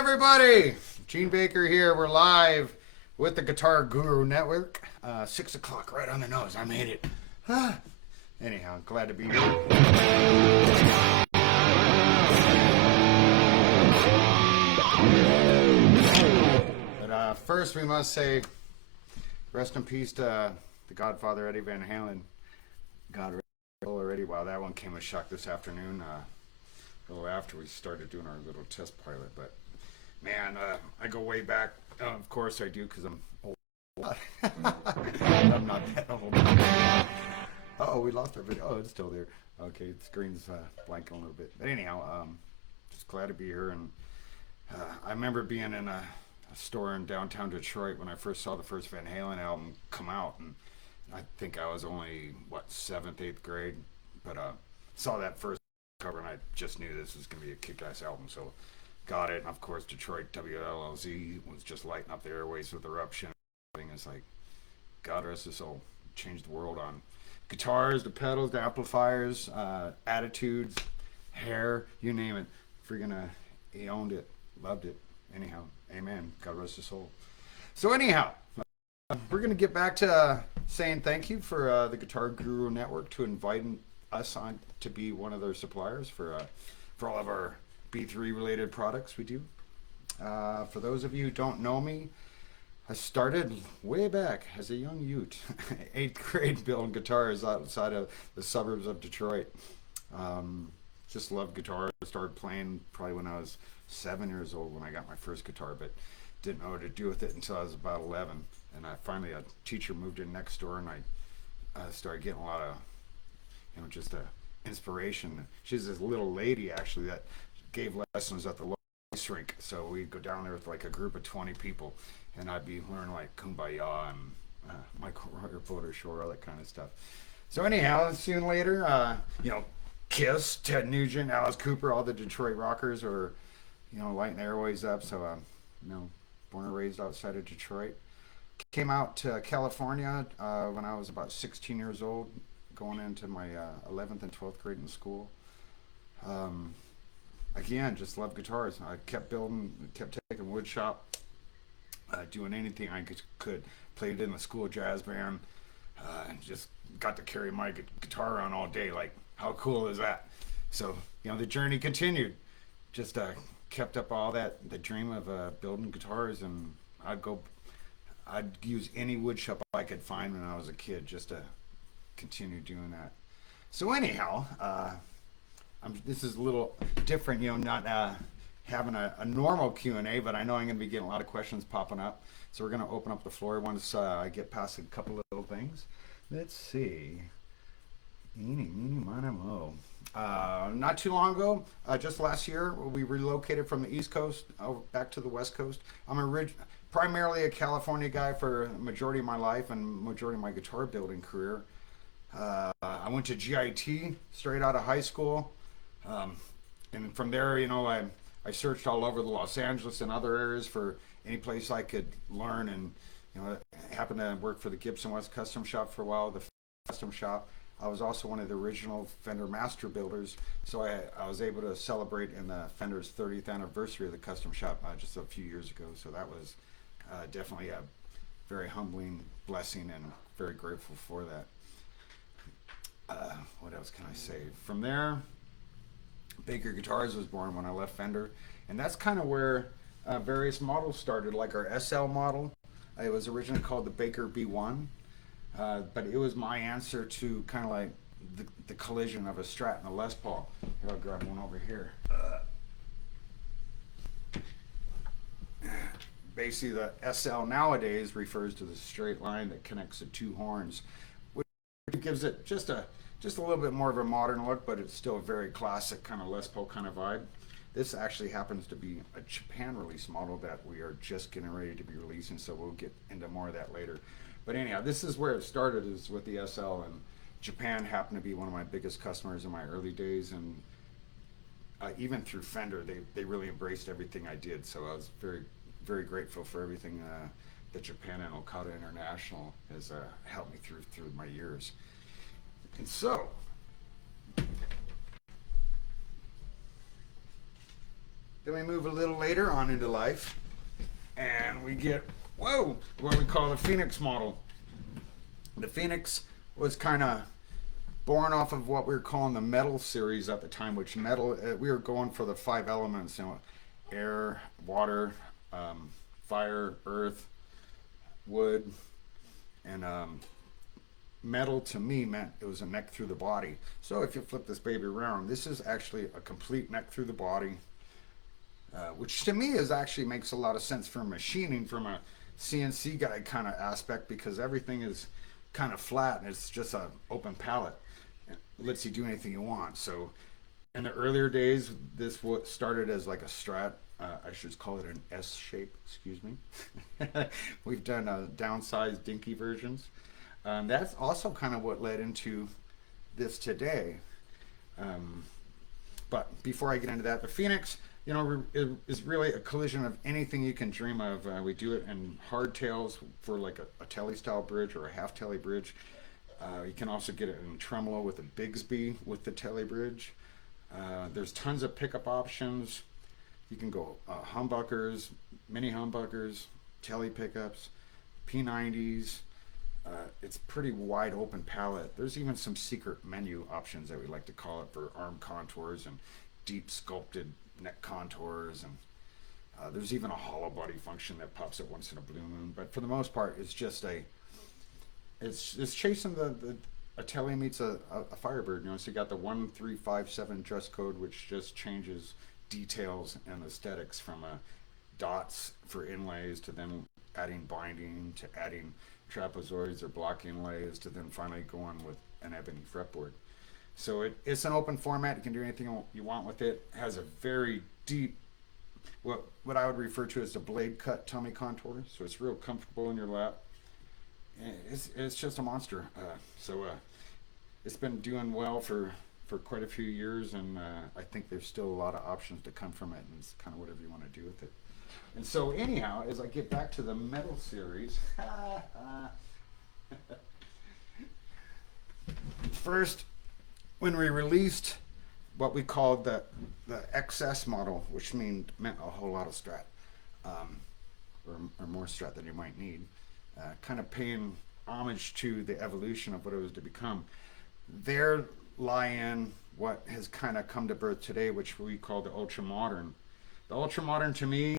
everybody. Gene Baker here. We're live with the Guitar Guru Network. 6 o'clock, right on the nose. I made it. Anyhow, glad to be here. But first, we must say rest in peace to the Godfather Eddie Van Halen. God rest his soul already. Wow, that one came as a shock this afternoon. A little after we started doing our little test pilot, but man, I go way back. Of course I do, because I'm old. I'm not that old. Uh-oh, we lost our video. Oh, it's still there. Okay, the screen's blanking a little bit. But anyhow, just glad to be here. And I remember being in a store in downtown Detroit when I first saw the first Van Halen album come out. And I think I was only, what, 7th, 8th grade. But saw that first cover, and I just knew this was going to be a kick-ass album. So got it. And of course, Detroit WLLZ was just lighting up the airways with Eruption. It's like, God rest his soul. Changed the world on guitars, the pedals, the amplifiers, attitudes, hair, you name it. Freaking, he owned it, loved it. Anyhow, amen. God rest his soul. So anyhow, we're going to get back to saying thank you for the Guitar Guru Network to inviting us on to be one of their suppliers for all of our B3 related products we do. For those of you who don't know me, I started way back as a young Ute, 8th grade, building guitars outside of the suburbs of Detroit. Just loved guitar. Started playing probably when I was 7 years old when I got my first guitar, but didn't know what to do with it until I was about 11. And finally a teacher moved in next door, and I started getting a lot of, just inspiration. She's this little lady actually that gave lessons at the local ice rink. So we'd go down there with like a group of 20 people, and I'd be learning like Kumbaya and Michael Porter Shore, all that kind of stuff. So anyhow, soon later, Kiss, Ted Nugent, Alice Cooper, all the Detroit rockers are, lighting the airways up. So, born and raised outside of Detroit. Came out to California when I was about 16 years old, going into my 11th and 12th grade in school. Again, just loved guitars. I kept building, kept taking wood shop, doing anything I could. Played in the school jazz band, and just got to carry my guitar around all day. Like, how cool is that? So, the journey continued. Just kept up all that, the dream of building guitars, and I'd use any wood shop I could find when I was a kid just to continue doing that. So anyhow, this is a little different, not having a normal Q&A, but I know I'm going to be getting a lot of questions popping up. So we're going to open up the floor once I get past a couple of little things. Let's see. Eeny, meeny, miny, moe. Not too long ago, just last year, we relocated from the East Coast back to the West Coast. I'm primarily a California guy for the majority of my life and majority of my guitar building career. I went to GIT straight out of high school. And from there, I searched all over the Los Angeles and other areas for any place I could learn. And, I happened to work for the Gibson West Custom Shop for a while, the Custom Shop. I was also one of the original Fender master builders. So I was able to celebrate in the Fender's 30th anniversary of the Custom Shop just a few years ago. So that was definitely a very humbling blessing, and very grateful for that. What else can I say? From there, Baker Guitars was born when I left Fender, and that's kind of where various models started, like our SL model. It was originally called the Baker B1, but it was my answer to kind of like the collision of a Strat and a Les Paul. Here, I'll grab one over here. Basically, the SL nowadays refers to the straight line that connects the two horns, which gives it just a little bit more of a modern look, but it's still a very classic kind of Les Paul kind of vibe. This actually happens to be a Japan release model that we are just getting ready to be releasing, so we'll get into more of that later. But anyhow, this is where it started, is with the SL, and Japan happened to be one of my biggest customers in my early days, and even through Fender, they really embraced everything I did, so I was very, very grateful for everything that Japan and Okada International has helped me through my years. And so, Then we move a little later on into life, and we get, whoa, what we call the Phoenix model. The Phoenix was kind of born off of what we were calling the metal series at the time, which metal, we were going for the five elements, air, water, fire, earth, wood, and metal to me meant it was a neck through the body. So if you flip this baby around, this is actually a complete neck through the body, which to me is actually makes a lot of sense for machining from a CNC guy kind of aspect, because everything is kind of flat and it's just an open palette. It lets you do anything you want. So in the earlier days, this started as like a strat. I should call it an S shape, excuse me. We've done downsized dinky versions. That's also kind of what led into this today. But before I get into that, the Phoenix, is really a collision of anything you can dream of. We do it in hardtails for like a telly style bridge or a half telly bridge. You can also get it in tremolo with a Bigsby with the telly bridge. There's tons of pickup options. You can go humbuckers, mini humbuckers, telly pickups, P90s. It's pretty wide open palette. There's even some secret menu options that we like to call it for arm contours and deep sculpted neck contours, and there's even a hollow body function that pops up once in a blue moon. But for the most part, it's just it's chasing a telly meets a Firebird. So you got the 1357 dress code, which just changes details and aesthetics from dots for inlays to then adding binding to adding trapezoids or block inlays to then finally going with an ebony fretboard. So it's an open format. You can do anything you want with it. It has a very deep, what I would refer to as a blade cut tummy contour. So it's real comfortable in your lap. It's just a monster. It's been doing well for quite a few years, and I think there's still a lot of options to come from it, and it's kind of whatever you want to do with it. And so anyhow, as I get back to the metal series, first, when we released what we called the XS model, which meant a whole lot of strat, or more strat than you might need, kind of paying homage to the evolution of what it was to become, there lie in what has kind of come to birth today, which we call the ultra modern. The ultra modern to me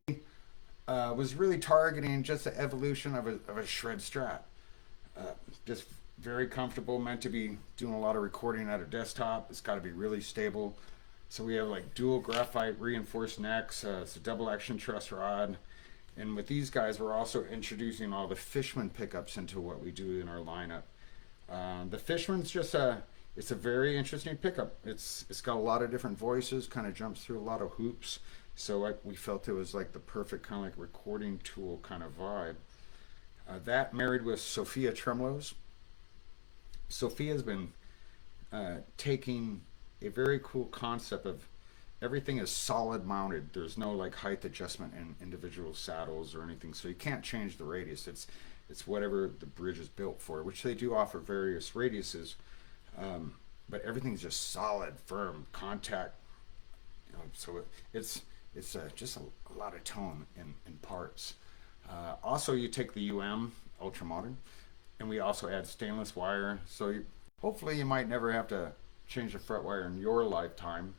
was really targeting just the evolution of a shred strat. Just very comfortable, meant to be doing a lot of recording at a desktop. It's got to be really stable. So we have like dual graphite reinforced necks. It's a double action truss rod. And with these guys, we're also introducing all the Fishman pickups into what we do in our lineup. The Fishman's just it's a very interesting pickup. It's got a lot of different voices, kind of jumps through a lot of hoops. So we felt it was like the perfect kind of like recording tool kind of vibe. That married with Sophia tremolos. Sophia's been taking a very cool concept of everything is solid mounted. There's no like height adjustment in individual saddles or anything, so you can't change the radius. It's whatever the bridge is built for, which they do offer various radiuses, but everything's just solid, firm, contact. So it's just a lot of tone in parts. Also, you take the ultra modern, and we also add stainless wire. So hopefully you might never have to change the fret wire in your lifetime.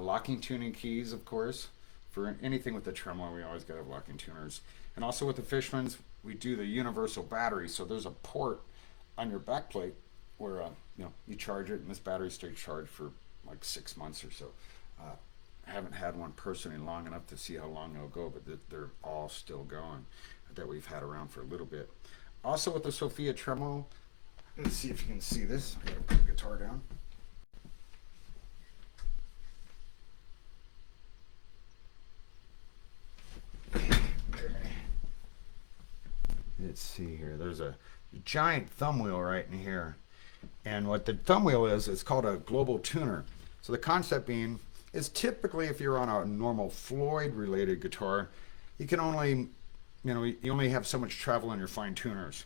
Locking tuning keys, of course. For anything with the tremolo, we always got to have locking tuners. And also with the Fishmans, we do the universal battery. So there's a port on your back plate where you charge it, and this battery stays charged for like 6 months or so. I haven't had one personally long enough to see how long it'll go, but they're all still going that we've had around for a little bit. Also with the Sophia tremolo, let's see if you can see this. I gotta put the guitar down. Let's see here. There's a giant thumb wheel right in here. And what the thumb wheel is, it's called a global tuner. So the concept being is typically if you're on a normal Floyd related guitar, you can only, you only have so much travel in your fine tuners.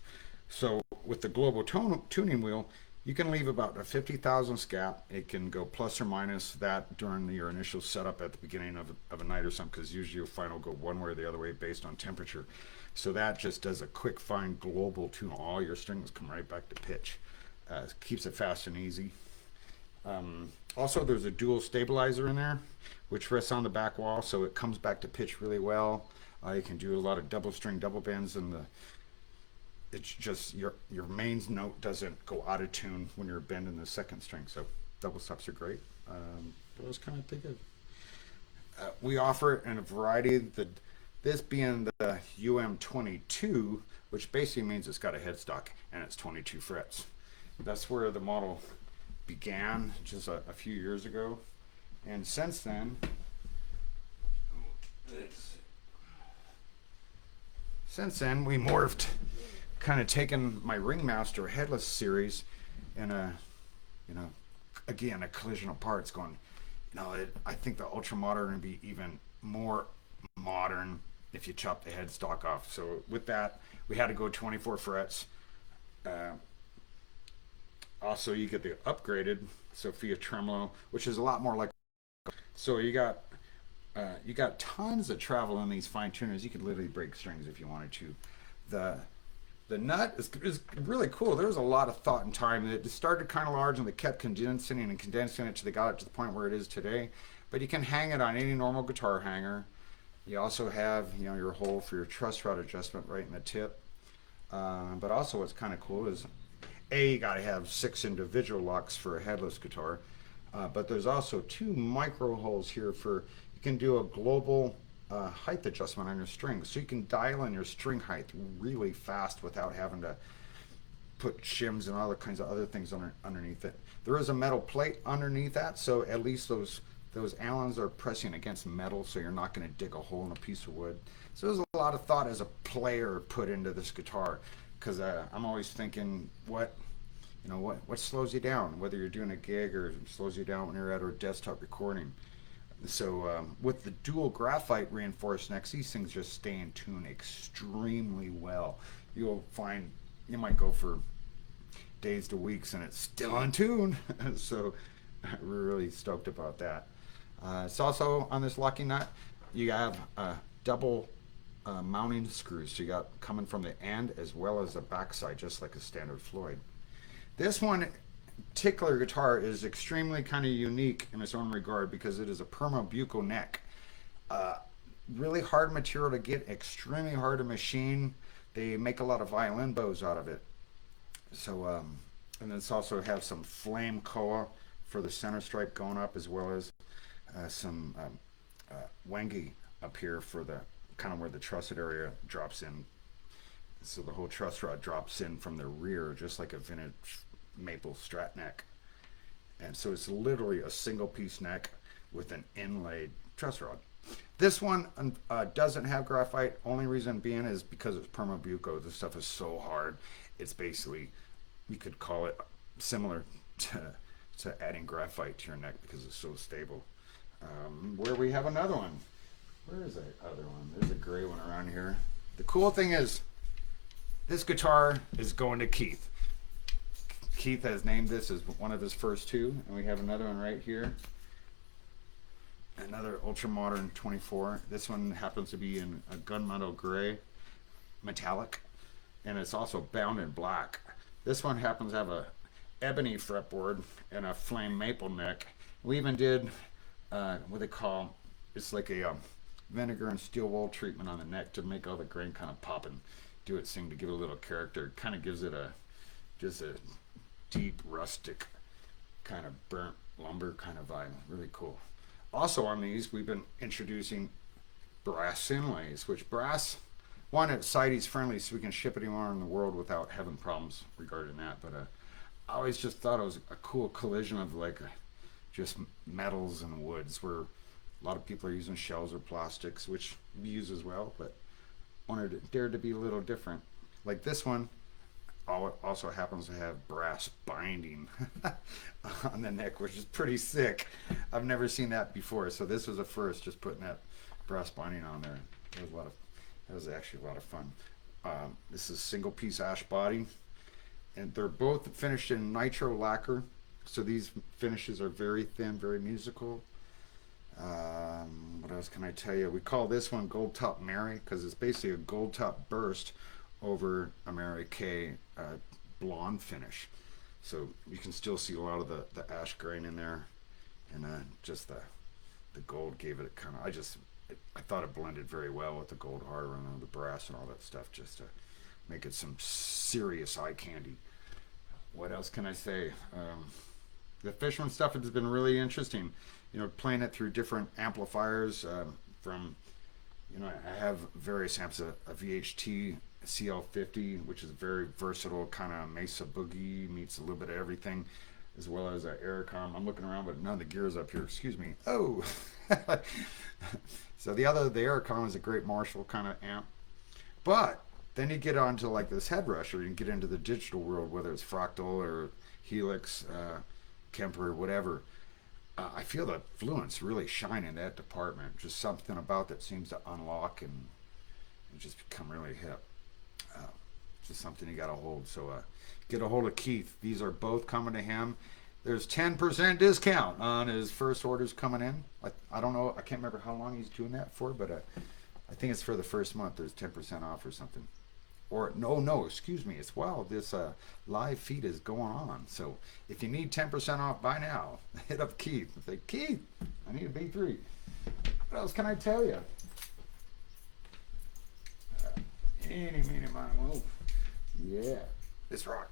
So with the global tuning wheel, You can leave about a 50,000 scap. It can go plus or minus that during your initial setup at the beginning of a night or something, because usually you'll find it'll go one way or the other way based on temperature. So that just does a quick fine global tune. All your strings come right back to pitch. Keeps it fast and easy. Also, there's a dual stabilizer in there, which rests on the back wall, so it comes back to pitch really well. You can do a lot of double string double bends, and it's just your main note doesn't go out of tune when you're bending the second string. So double stops are great. Those kind of think of. We offer it in a variety. This being the UM22, which basically means it's got a headstock and it's 22 frets. That's where the model began just a few years ago, and since then we morphed, kind of taken my Ringmaster headless series and again a collision of parts going, I think the Ultra Modern would be even more modern if you chop the headstock off. So with that, we had to go 24 frets. Also, you get the upgraded Sophia Tremolo, which is a lot more like. So you got tons of travel in these fine tuners. You could literally break strings if you wanted to. The nut is really cool. There's a lot of thought and time. It started kind of large and they kept condensing it till they got it to the point where it is today. But you can hang it on any normal guitar hanger. You also have your hole for your truss rod adjustment right in the tip. But also what's kind of cool is you got to have 6 individual locks for a headless guitar. But there's also 2 micro holes here you can do a global height adjustment on your strings. So you can dial in your string height really fast without having to put shims and other kinds of other things underneath it. There is a metal plate underneath that, so at least those Allens are pressing against metal, so you're not going to dig a hole in a piece of wood. So there's a lot of thought as a player put into this guitar, because I'm always thinking what slows you down, whether you're doing a gig or slows you down when you're at a desktop recording. So with the dual graphite reinforced necks, these things just stay in tune extremely well. You'll find you might go for days to weeks and it's still in tune. So we're really stoked about that. It's also on this locking nut, you have double mounting screws. So you got coming from the end as well as the backside, just like a standard Floyd. This one particular guitar is extremely kind of unique in its own regard because it is a Permabuco neck. Really hard material to get, extremely hard to machine. They make a lot of violin bows out of it. So, and it's also have some flame koa for the center stripe going up, as well as some wangi up here for the kind of where the trusset area drops in. So the whole truss rod drops in from the rear, just like a vintage maple Strat neck. And so it's literally a single piece neck with an inlaid truss rod. This one doesn't have graphite. Only reason being is because it's Permabuco. This stuff is so hard. It's basically, you could call it similar to adding graphite to your neck because it's so stable. Where we have another one. Where is that other one? There's a gray one around here. The cool thing is, this guitar is going to Keith. Keith has named this as one of his first 2, and we have another one right here. Another Ultra Modern 24. This one happens to be in a gunmetal gray metallic, and it's also bound in black. This one happens to have a ebony fretboard and a flame maple neck. We even did what they call, it's like a vinegar and steel wool treatment on the neck to make all the grain kind of pop and do its thing to give it a little character. Kind of gives it just a deep rustic kind of burnt lumber kind of vibe. Really cool. Also on these, we've been introducing brass inlays, which brass, one, it's CITES friendly, so we can ship it anywhere in the world without having problems regarding that. But I always just thought it was a cool collision of just metals and woods, where a lot of people are using shells or plastics, which we use as well, but wanted to dare to be a little different. Like this one also happens to have brass binding on the neck, which is pretty sick. I've never seen that before, so this was a first, just putting that brass binding on there. That was actually a lot of fun. This is single piece ash body. and they're both finished in nitro lacquer. So these finishes are very thin, very musical. What else can I tell you? We call this one Gold Top Mary because it's basically a gold top burst over a Mary Kay blonde finish. So you can still see a lot of the ash grain in there, and just the gold gave it kind of. I thought it blended very well with the gold hard and the brass and all that stuff, just to make it some serious eye candy. What else can I say? The Fishman stuff has been really interesting. Playing it through different amplifiers. From, I have various amps, a VHT CL50, which is very versatile, kind of Mesa Boogie meets a little bit of everything, as well as Aircom. I'm looking around, but none of the gear's up here. Excuse me. Oh, so the Aircom is a great Marshall kind of amp, but then you get onto like this head rusher, you get into the digital world, whether it's Fractal or Helix, Kemper, whatever. I feel that Fluence really shine in that department. Just something about that seems to unlock and just become really hip. Just something you got to hold. So get a hold of Keith. These are both coming to him. There's 10% discount on his first orders coming in. I don't know. I can't remember how long he's doing that for, but I think it's for the first month. There's 10% off or something. Or no, excuse me. It's while this live feed is going on. So if you need 10% off by now, hit up Keith and say, Keith, I need a B3. What else can I tell you? Eeny, meeny, miny, moe. Yeah, it's rock.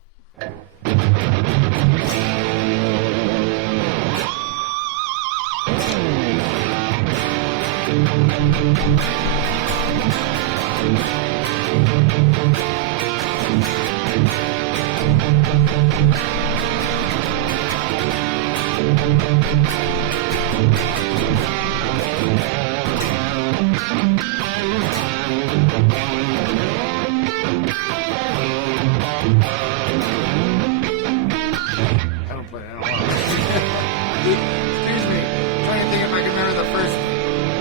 Excuse me. I'm trying to think if I can remember the first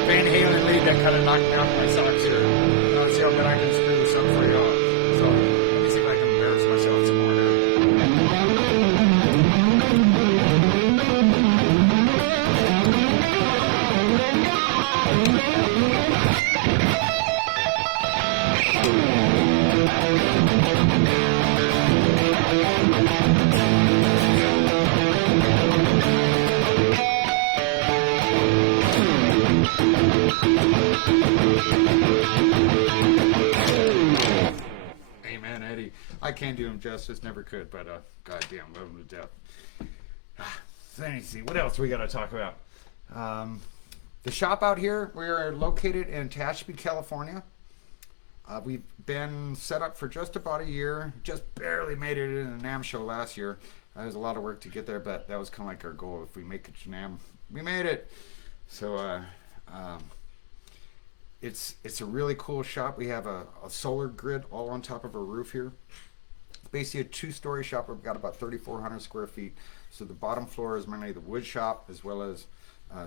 Van Halen lead that kind of knocked me off my socks here. Let's see how good I can screw this up for y'all. So let me see if I can embarrass myself some more here. Amen, Eddie. I can't do him justice, never could, but goddamn, love him to death. So let me see, what else we got to talk about? The shop out here, we are located in Tehachapi, California. We've been set up for just about a year. Just barely made it in the NAMM show last year. There was a lot of work to get there, but that was kind of like our goal. If we make it to NAMM, we made it. So it's a really cool shop. We have a solar grid all on top of our roof here. It's basically a two-story shop. We've got about 3,400 square feet. So the bottom floor is mainly the wood shop, as well as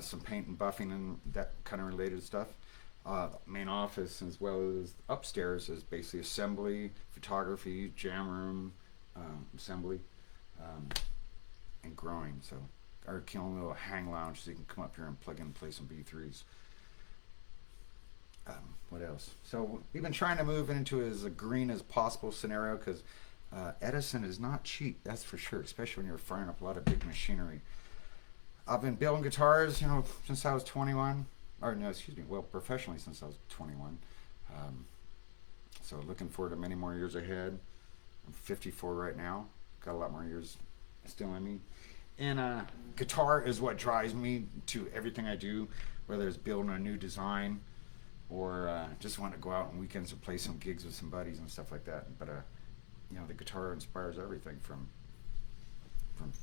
some paint and buffing and that kind of related stuff. Main office, as well as upstairs, is basically assembly, photography, jam room, assembly, and growing. So our cute little hang lounge, so you can come up here and plug in and play some B3s. What else? So we've been trying to move into as a green as possible scenario, because Edison is not cheap, that's for sure, especially when you're firing up a lot of big machinery. I've been building guitars, since I was 21. Or no, excuse me, well, professionally since I was 21. So looking forward to many more years ahead. I'm 54 right now. Got a lot more years still in me. And guitar is what drives me to everything I do, whether it's building a new design or just want to go out on weekends and play some gigs with some buddies and stuff like that. But the guitar inspires everything from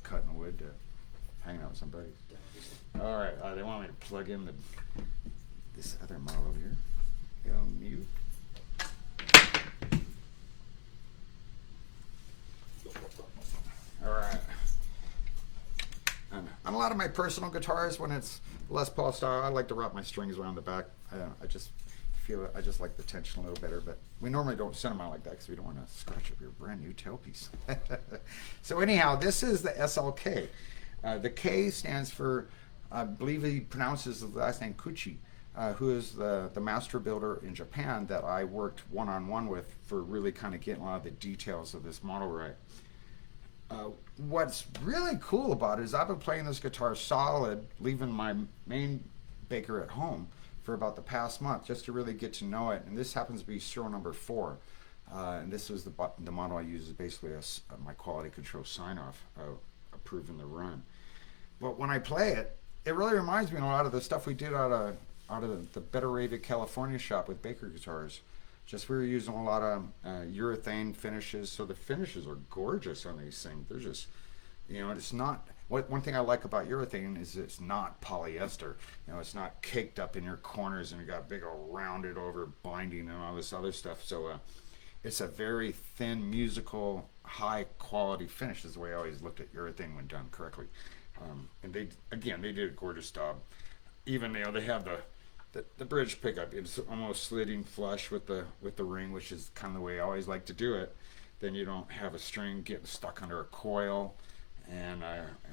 cutting wood to hanging out with some buddies. All right, they want me to plug in this other model over here. Get on mute. All right. On a lot of my personal guitars, when it's Les Paul style, I like to wrap my strings around the back. I just feel it. I just like the tension a little better, but we normally don't send them out like that because we don't want to scratch up your brand new tailpiece. So anyhow, this is the SLK. The K stands for, I believe he pronounces the last name Kuchi, who is the master builder in Japan that I worked one-on-one with for really kind of getting a lot of the details of this model right. What's really cool about it is I've been playing this guitar solid, leaving my main Baker at home for about the past month just to really get to know it. And this happens to be serial number 4. And this was the model I use is basically my quality control sign-off, approving the run. But when I play it, it really reminds me a lot of the stuff we did out of the Betteravia, California shop with Baker guitars. Just we were using a lot of urethane finishes, so the finishes are gorgeous on these things. They're just, it's not. One thing I like about urethane is it's not polyester. It's not caked up in your corners and you got big old rounded over binding and all this other stuff. So it's a very thin, musical, high quality finish is the way I always looked at urethane when done correctly. And they did a gorgeous job. Even they have the bridge pickup. It's almost slitting flush with the ring, which is kind of the way I always like to do it. Then you don't have a string getting stuck under a coil. And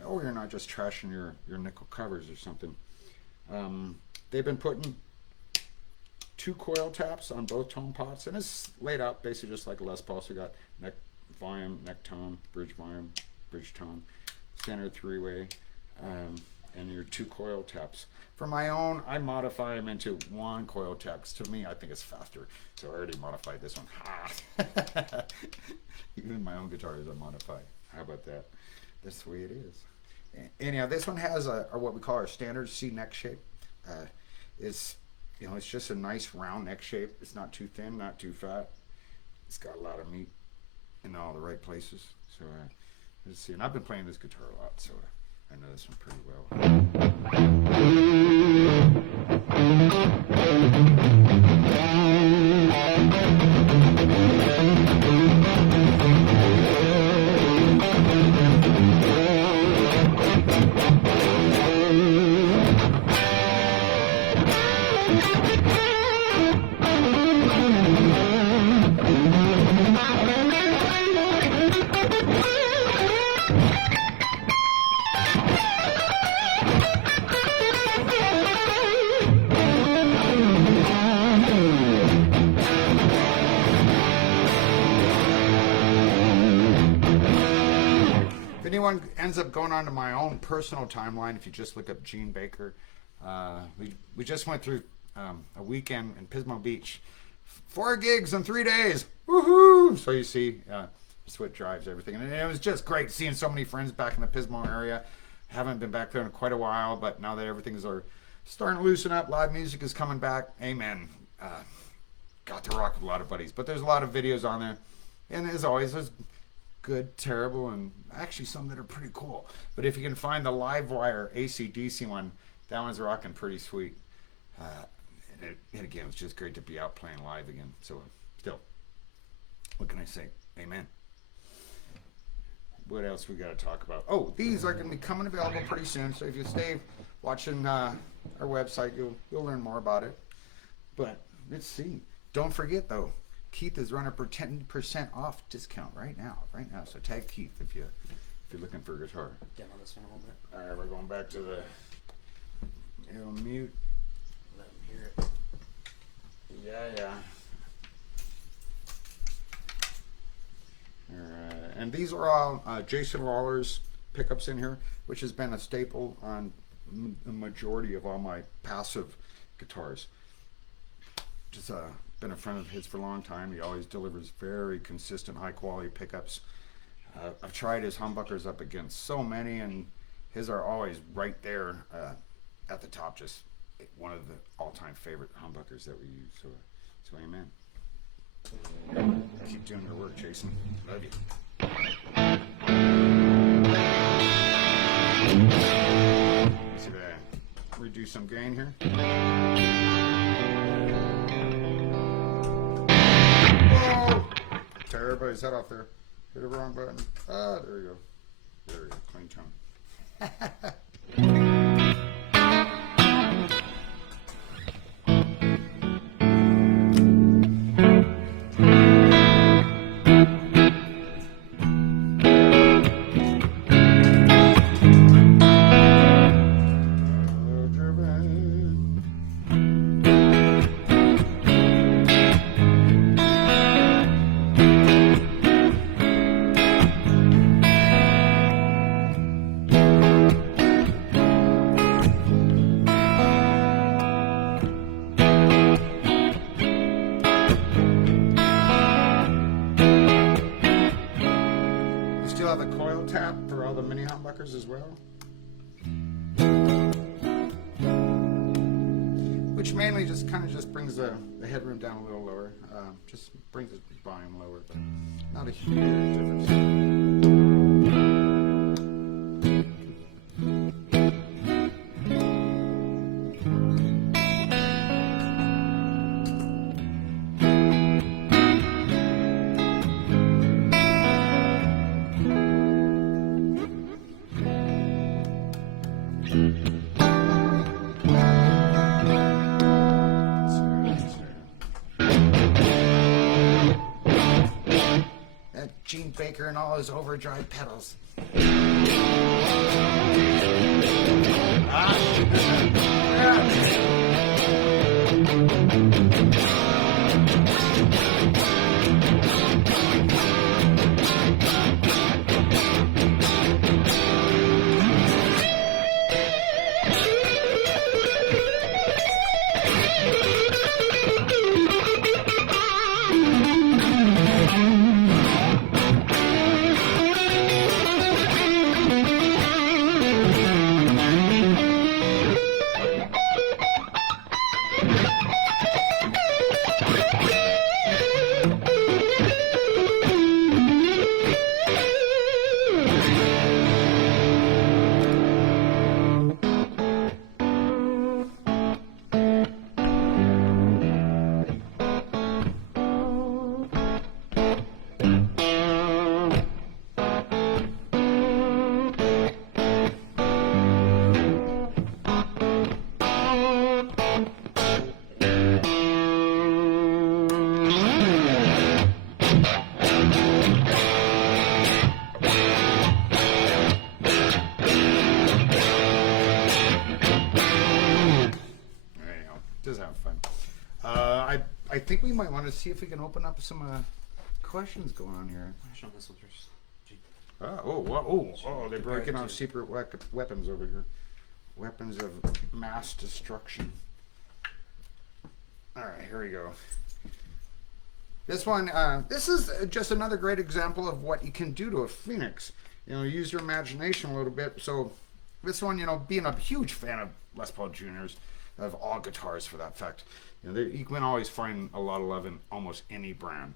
you're not just trashing your nickel covers or something. They've been putting 2 coil taps on both tone pots, and it's laid out basically just like a Les Paul. So you got neck volume, neck tone, bridge volume, bridge tone, standard 3-way, and your 2 coil taps. For my own, I modify them into 1 coil tap. To me, I think it's faster, so I already modified this one. Even my own guitars I modify. How about that? That's the way it is. Anyhow, this one has what we call our standard C neck shape. It's just a nice round neck shape. It's not too thin, not too fat. It's got a lot of meat in all the right places. So let's see. And I've been playing this guitar a lot, so I know this one pretty well. Anyone ends up going onto my own personal timeline, if you just look up Gene Baker, we just went through a weekend in Pismo Beach, 4 gigs in 3 days, woohoo! So you see, it's what drives everything, and it was just great seeing so many friends back in the Pismo area. Haven't been back there in quite a while, but now that everything's starting to loosen up, live music is coming back. Amen. Got to rock with a lot of buddies, but there's a lot of videos on there, and as always, there's good, terrible, and actually some that are pretty cool. But if you can find the Livewire AC/DC one, that one's rocking pretty sweet. And again, it's just great to be out playing live again. So still, what can I say? Amen. What else we got to talk about? Oh, these are going to be coming available pretty soon. So if you stay watching our website, you'll learn more about it. But let's see. Don't forget though, Keith is running for 10% off discount right now. So tag Keith if you're looking for a guitar. Demo this one a little bit. All right, we're going back to the mute. Let them hear it. Yeah. All right, and these are all Jason Lawler's pickups in here, which has been a staple on the majority of all my passive guitars. Just been a friend of his for a long time. He always delivers very consistent, high quality pickups. I've tried his humbuckers up against so many, and his are always right there at the top. Just one of the all-time favorite humbuckers that we use. So amen. Keep doing your work, Jason. Love you. See that? Reduce some gain here. Whoa! Tear everybody's head off there. Hit the wrong button. Ah, there you go. There you go. Clean tone. all the mini humbuckers as well. Which mainly just kind of just brings the headroom down a little lower. Just brings the volume lower, but not a huge difference. Gene Baker and all his overdrive pedals. I think we might want to see if we can open up some questions going on here. They're breaking out secret weapons over here. Weapons of mass destruction. All right, here we go. This one, this is just another great example of what you can do to a Phoenix. You know, use your imagination a little bit. So this one, you know, being a huge fan of Les Paul Juniors, of all guitars for that fact, you know, you can always find a lot of love in almost any brand.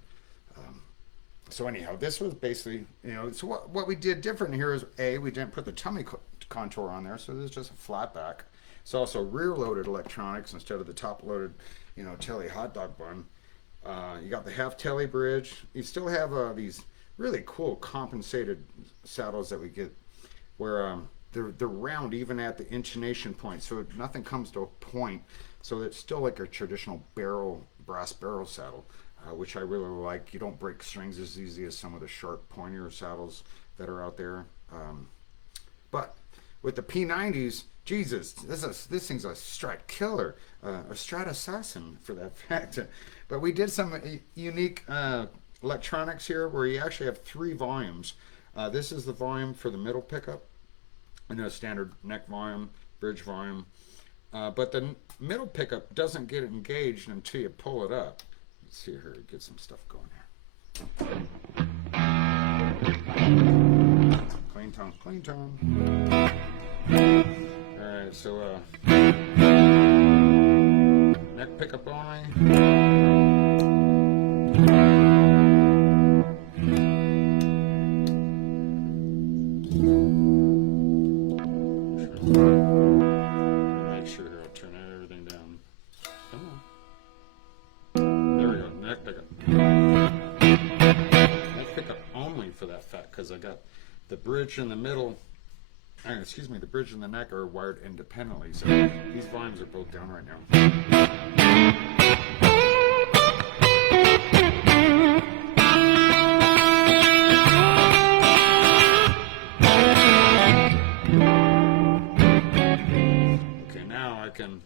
So anyhow, this was basically, you know, so what we did different here is, we didn't put the tummy contour on there, so this is just a flat back. It's also rear-loaded electronics instead of the top-loaded, you know, Tele hot dog bun. You got the half Tele bridge. You still have these really cool compensated saddles that we get, where they're round even at the inclination point, so nothing comes to a point. So it's still like a traditional brass barrel saddle, which I really like. You don't break strings as easy as some of the sharp pointier saddles that are out there. But with the P90s, Jesus, this thing's a Strat killer, a Strat assassin for that fact. But we did some unique electronics here where you actually have 3 volumes. This is the volume for the middle pickup, and a standard neck volume, bridge volume. But the middle pickup doesn't get engaged until you pull it up. Let's see here, get some stuff going here. Clean tone, clean tone. Alright, so neck pickup only. Because I got the bridge in the middle, the bridge and the neck are wired independently, so these volumes are both down right now. Okay, now I can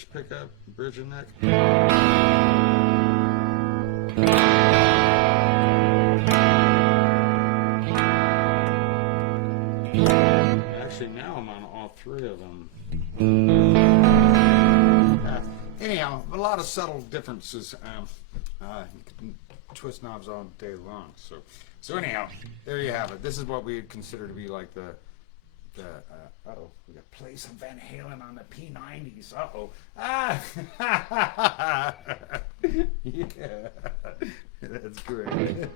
bridge pickup, bridge and neck. Actually, now I'm on all three of them. Anyhow, a lot of subtle differences. You can twist knobs all day long. So anyhow, there you have it. This is what we consider to be like the we got play some Van Halen on the P90s. Yeah, that's great.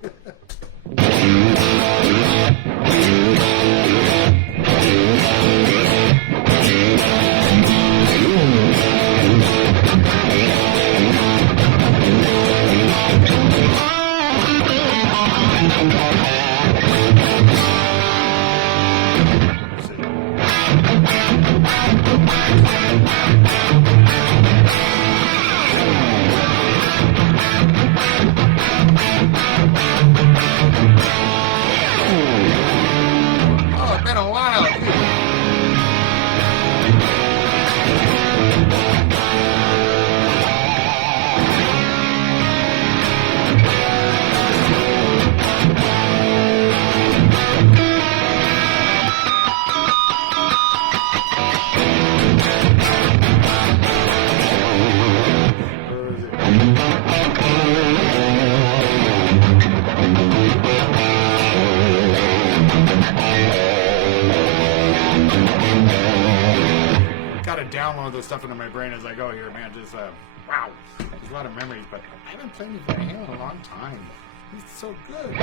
Oh, it's been a while. Gotta download this stuff into my brain as I go here, man. Just wow, there's a lot of memories. But I haven't played with Van Halen in a long time. He's so good.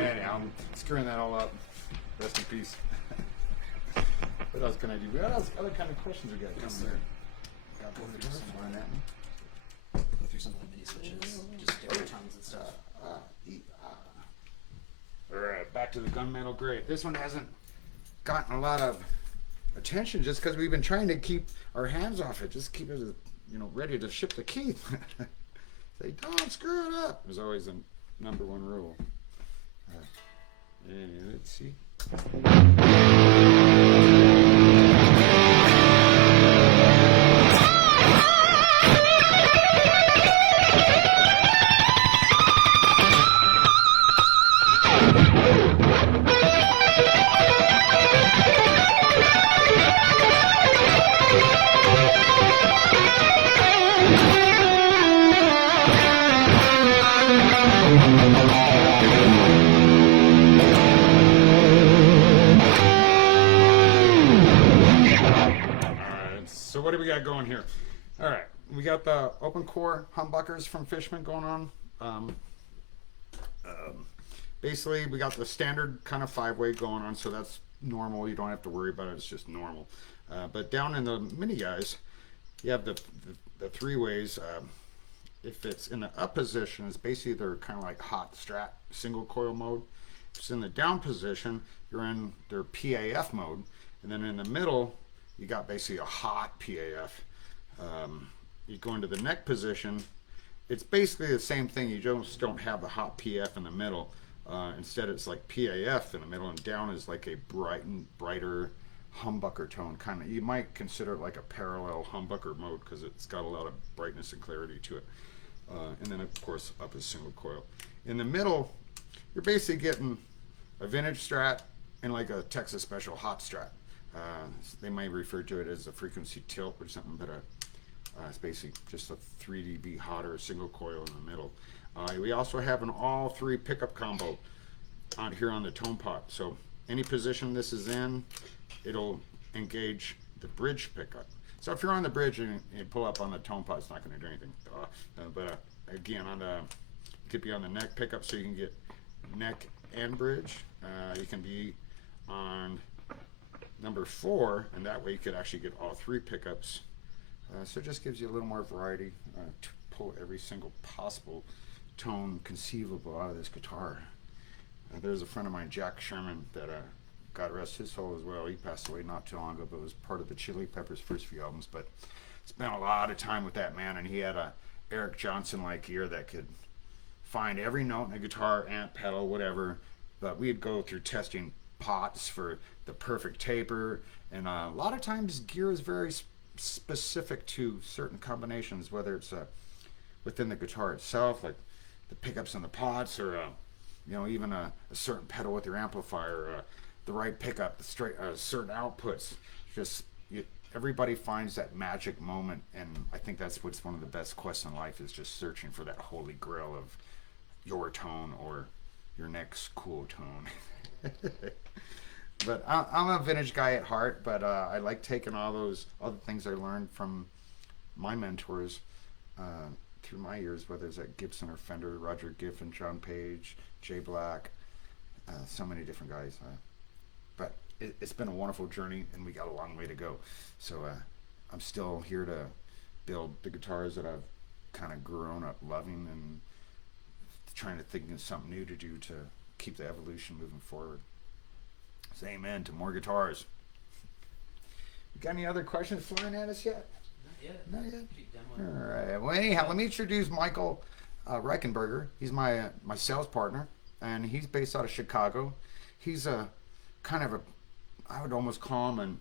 Anyhow, I'm screwing that all up. Rest in peace. What else can I do? What else? Other kind of questions we got coming there? Got both of them flying at me. Go through some of the MIDI switches, just different tones and stuff. All right, back to the gunmetal gray. This one hasn't gotten a lot of attention just because we've been trying to keep our hands off it, just keep it, ready to ship the key. Say, don't screw it up. There's always the number one rule. And let's see. So what do we got going here? All right, we got the open core humbuckers from Fishman going on. Basically, we got the standard kind of 5-way going on, so that's normal. You don't have to worry about it. It's just normal. But down in the mini guys, you have the 3-ways. If it's in the up position, it's basically they're kind of like hot strat single coil mode. If it's in the down position, you're in their PAF mode, and then in the middle, you got basically a hot PAF. You go into the neck position, it's basically the same thing. You just don't have the hot PF in the middle. Instead, it's like PAF in the middle, and down is like a brighter humbucker tone. Kind of, you might consider it like a parallel humbucker mode because it's got a lot of brightness and clarity to it. And then, of course, up is single coil. In the middle, you're basically getting a vintage Strat and like a Texas Special hot Strat. They might refer to it as a frequency tilt or something, but it's basically just a 3 dB hotter single coil in the middle. We also have an all 3 pickup combo out here on the tone pot. So any position this is in, it'll engage the bridge pickup. So if you're on the bridge and you pull up on the tone pot, it's not going to do anything. But again, it could be on the neck pickup, so you can get neck and bridge. You can be on number 4, and that way you could actually get all 3 pickups. So it just gives you a little more variety to pull every single possible tone conceivable out of this guitar. There's a friend of mine, Jack Sherman, that God rest his soul as well. He passed away not too long ago, but was part of the Chili Peppers' first few albums. But spent a lot of time with that man, and he had a Eric Johnson-like ear that could find every note in a guitar, amp, pedal, whatever. But we'd go through testing pots for the perfect taper, and a lot of times gear is very specific to certain combinations, whether it's within the guitar itself, like the pickups and the pots, or even a certain pedal with your amplifier, the right pickup, the straight certain outputs. Just everybody finds that magic moment, and I think that's what's one of the best quests in life, is just searching for that holy grail of your tone or your next cool tone. But I'm a vintage guy at heart, but I like taking all those other things I learned from my mentors through my years, whether it's at Gibson or Fender, Roger Giffen, John Page, Jay Black, so many different guys. But it's been a wonderful journey, and we got a long way to go. So I'm still here to build the guitars that I've kind of grown up loving, and trying to think of something new to do to keep the evolution moving forward. Say amen to more guitars. You got any other questions flying at us yet? Not yet. Not yet? All right. Well, anyhow, let me introduce Michael Reichenberger. He's my sales partner, and he's based out of Chicago. He's a kind of I would almost call him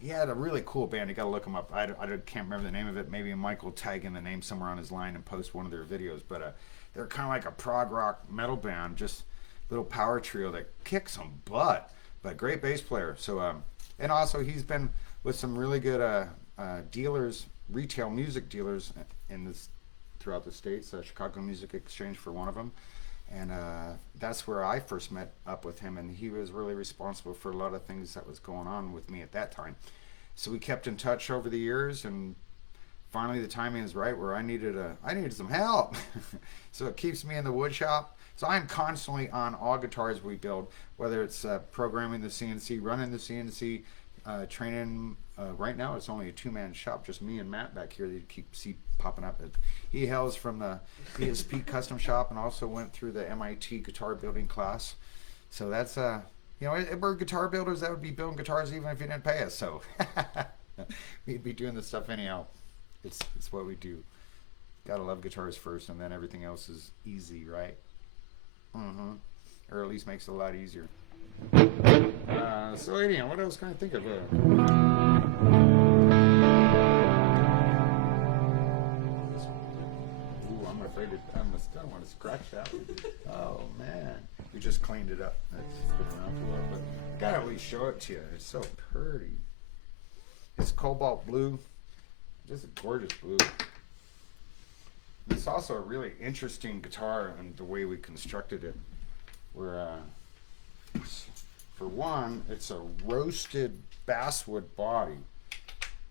he had a really cool band. You got to look him up. I can't remember the name of it. Maybe Michael tag in the name somewhere on his line and post one of their videos. But they're kind of like a prog rock metal band, just little power trio that kicks some butt. But great bass player. So and also he's been with some really good dealers, retail music dealers throughout the states. Chicago Music Exchange for one of them. And that's where I first met up with him, and he was really responsible for a lot of things that was going on with me at that time. So we kept in touch over the years, and finally the timing is right where I needed some help. So it keeps me in the wood shop. So I'm constantly on all guitars we build, whether it's programming the CNC, running the CNC, training. Right now it's only a 2-man shop, just me and Matt back here. They see popping up. He hails from the ESP custom shop and also went through the MIT guitar building class. So that's if we're guitar builders, that would be building guitars even if you didn't pay us. So we'd be doing this stuff anyhow. It's what we do. Gotta love guitars first, and then everything else is easy, right? Or at least makes it a lot easier. So anyhow, what else can I think of? I'm afraid I don't want to scratch that one. Oh man, we just cleaned it up. It's been around for a while, but I gotta at least show it to you. It's so pretty. It's cobalt blue, just a gorgeous blue. It's also a really interesting guitar and the way we constructed it. Where for one, it's a roasted basswood body.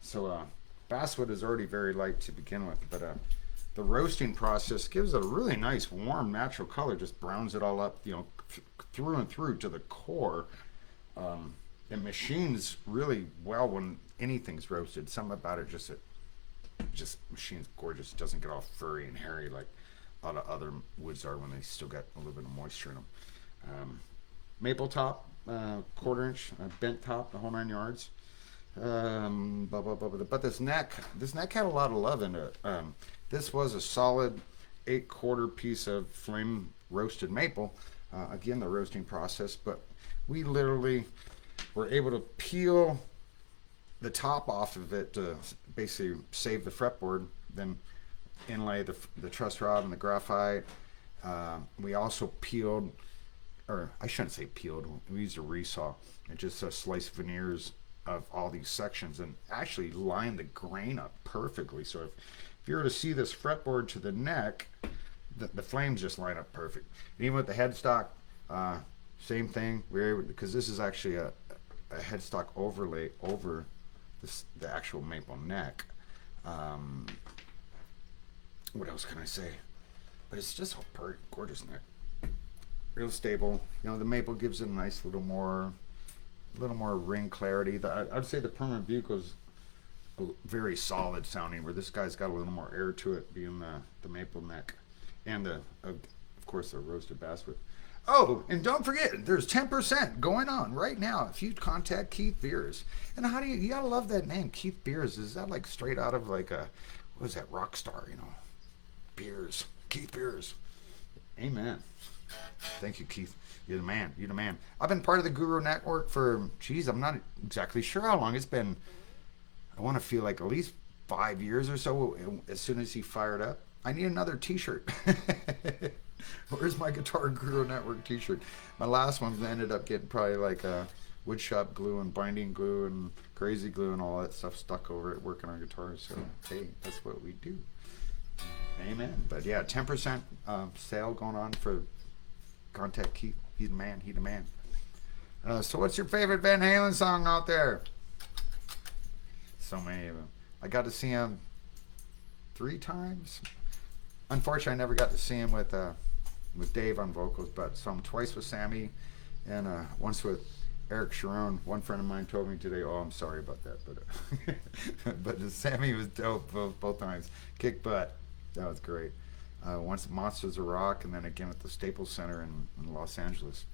So basswood is already very light to begin with, but the roasting process gives it a really nice, warm, natural color. Just browns it all up, through and through to the core. It machines really well when anything's roasted. Something about it just machines gorgeous. It doesn't get all furry and hairy like a lot of other woods are when they still got a little bit of moisture in them. Maple top, 1/4 inch, bent top, the whole 9 yards. But this neck had a lot of love in it. This was a solid 8/4 piece of flame roasted maple. Again, the roasting process, but we literally were able to peel the top off of it to basically save the fretboard, then inlay the truss rod and the graphite. We also peeled, or I shouldn't say peeled, we used a resaw and just sliced veneers of all these sections and actually lined the grain up perfectly. So if you were to see this fretboard to the neck, the flames just line up perfect. And even with the headstock, same thing. Because this is actually a headstock overlay over the actual maple neck. What else can I say? But it's just a pretty gorgeous neck. real stable. You know, the maple gives it a nice little more ring clarity. I'd say the permanent bugle's very solid sounding, where this guy's got a little more air to it, being the maple neck, and of course the roasted basswood. Oh, and don't forget, there's 10% going on right now if you contact Keith Beers. And how do you gotta love that name, Keith Beers? Is that like straight out of like a, what is that, rock star, you know? Beers, Keith Beers. Amen. Thank you, Keith. You're the man. You're the man. I've been part of the Guru Network for, geez, I'm not exactly sure how long. It's been, I want to feel like at least 5 years or so. As soon as he fired up, I need another t-shirt. Where's my Guitar Guru Network t-shirt? My last one ended up getting probably like a woodshop glue and binding glue and crazy glue and all that stuff stuck over it working on guitars. So, hey, that's what we do. Amen. But yeah, 10% sale going on for contact Keith. He's the man. He's the man. So what's your favorite Van Halen song out there? So many of them. I got to see him 3 times. Unfortunately, I never got to see him with Dave on vocals, but saw him twice with Sammy and once with Eric Sharon. One friend of mine told me today, oh, I'm sorry about that, but but Sammy was dope both times. Kick butt. That was great. Once at Monsters of Rock, and then again at the Staples Center in Los Angeles.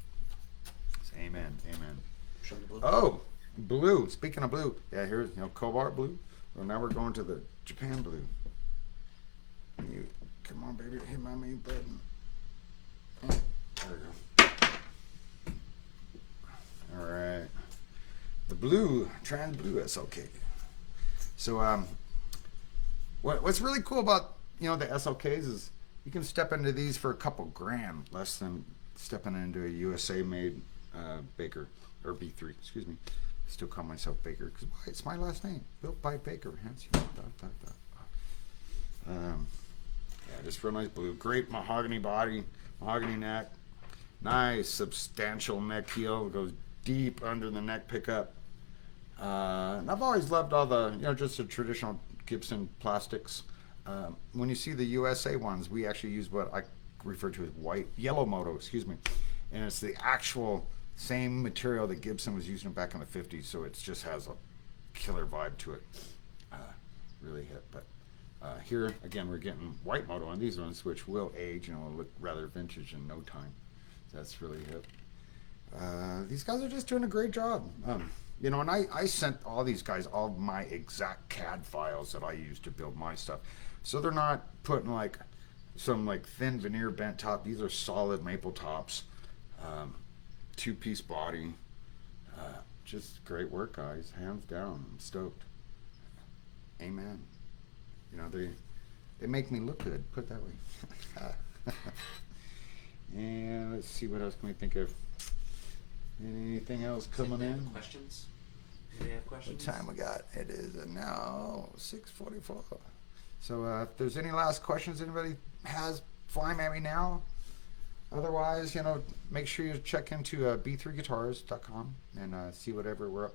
So amen, amen. Show me blue. Oh, blue. Speaking of blue, yeah, here's cobalt blue. Well, now we're going to the Japan blue. You come on, baby, hit my main button. Oh, there we go. All right, the blue, trans blue SLK. So what's really cool about the SLKs is you can step into these for a couple grand, less than stepping into a USA made Baker or B3. Excuse me. I still call myself Baker because it's my last name. Built by Baker. Hence, yeah, just real nice blue. Great mahogany body, mahogany neck. Nice substantial neck heel. It goes deep under the neck pickup. And I've always loved all the just the traditional Gibson plastics. When you see the USA ones, we actually use what I refer to as yellow moto, excuse me, and it's the actual same material that Gibson was using back in the 50s, so it just has a killer vibe to it. Really hip. But here again, we're getting white moto on these ones, which will age and will look rather vintage in no time. So that's really hip. These guys are just doing a great job. And I sent all these guys all of my exact CAD files that I use to build my stuff. So they're not putting like some like thin veneer bent top. These are solid maple tops, 2-piece body. Just great work, guys. Hands down. I'm stoked. Amen. They make me look good. Put it that way. And let's see, what else can we think of? Anything else coming in? Questions? Do they have What questions? time we got? It is now 6:44. So if there's any last questions anybody has, fly at me now. Otherwise, make sure you check into b3guitars.com and see whatever we're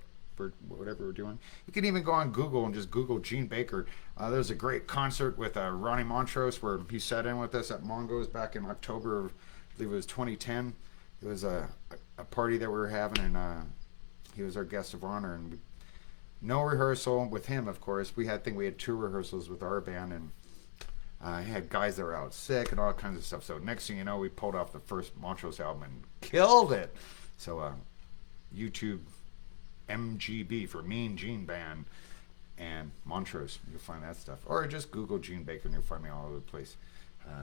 doing. You can even go on Google and just Google Gene Baker. There's a great concert with Ronnie Montrose where he sat in with us at Mongo's back in October, I believe it was 2010. It was a party that we were having, and he was our guest of honor, and no rehearsal with him, of course. We had 2 rehearsals with our band, and he had guys that were out sick and all kinds of stuff. So next thing you know, we pulled off the first Montrose album and killed it. So YouTube MGB for Mean Gene Band and Montrose, you'll find that stuff. Or just Google Gene Baker and you'll find me all over the place.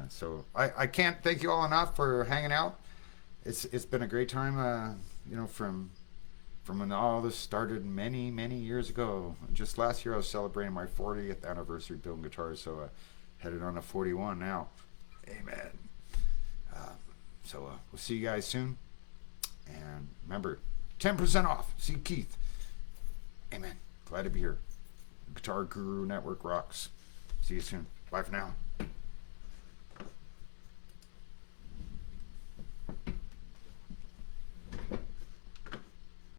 So I can't thank you all enough for hanging out. It's been a great time, from when all this started many, many years ago. Just last year I was celebrating my 40th anniversary building guitars, so headed on to 41 now. Amen. So we'll see you guys soon. And remember, 10% off. See Keith. Amen. Glad to be here. Guitar Guru Network rocks. See you soon. Bye for now.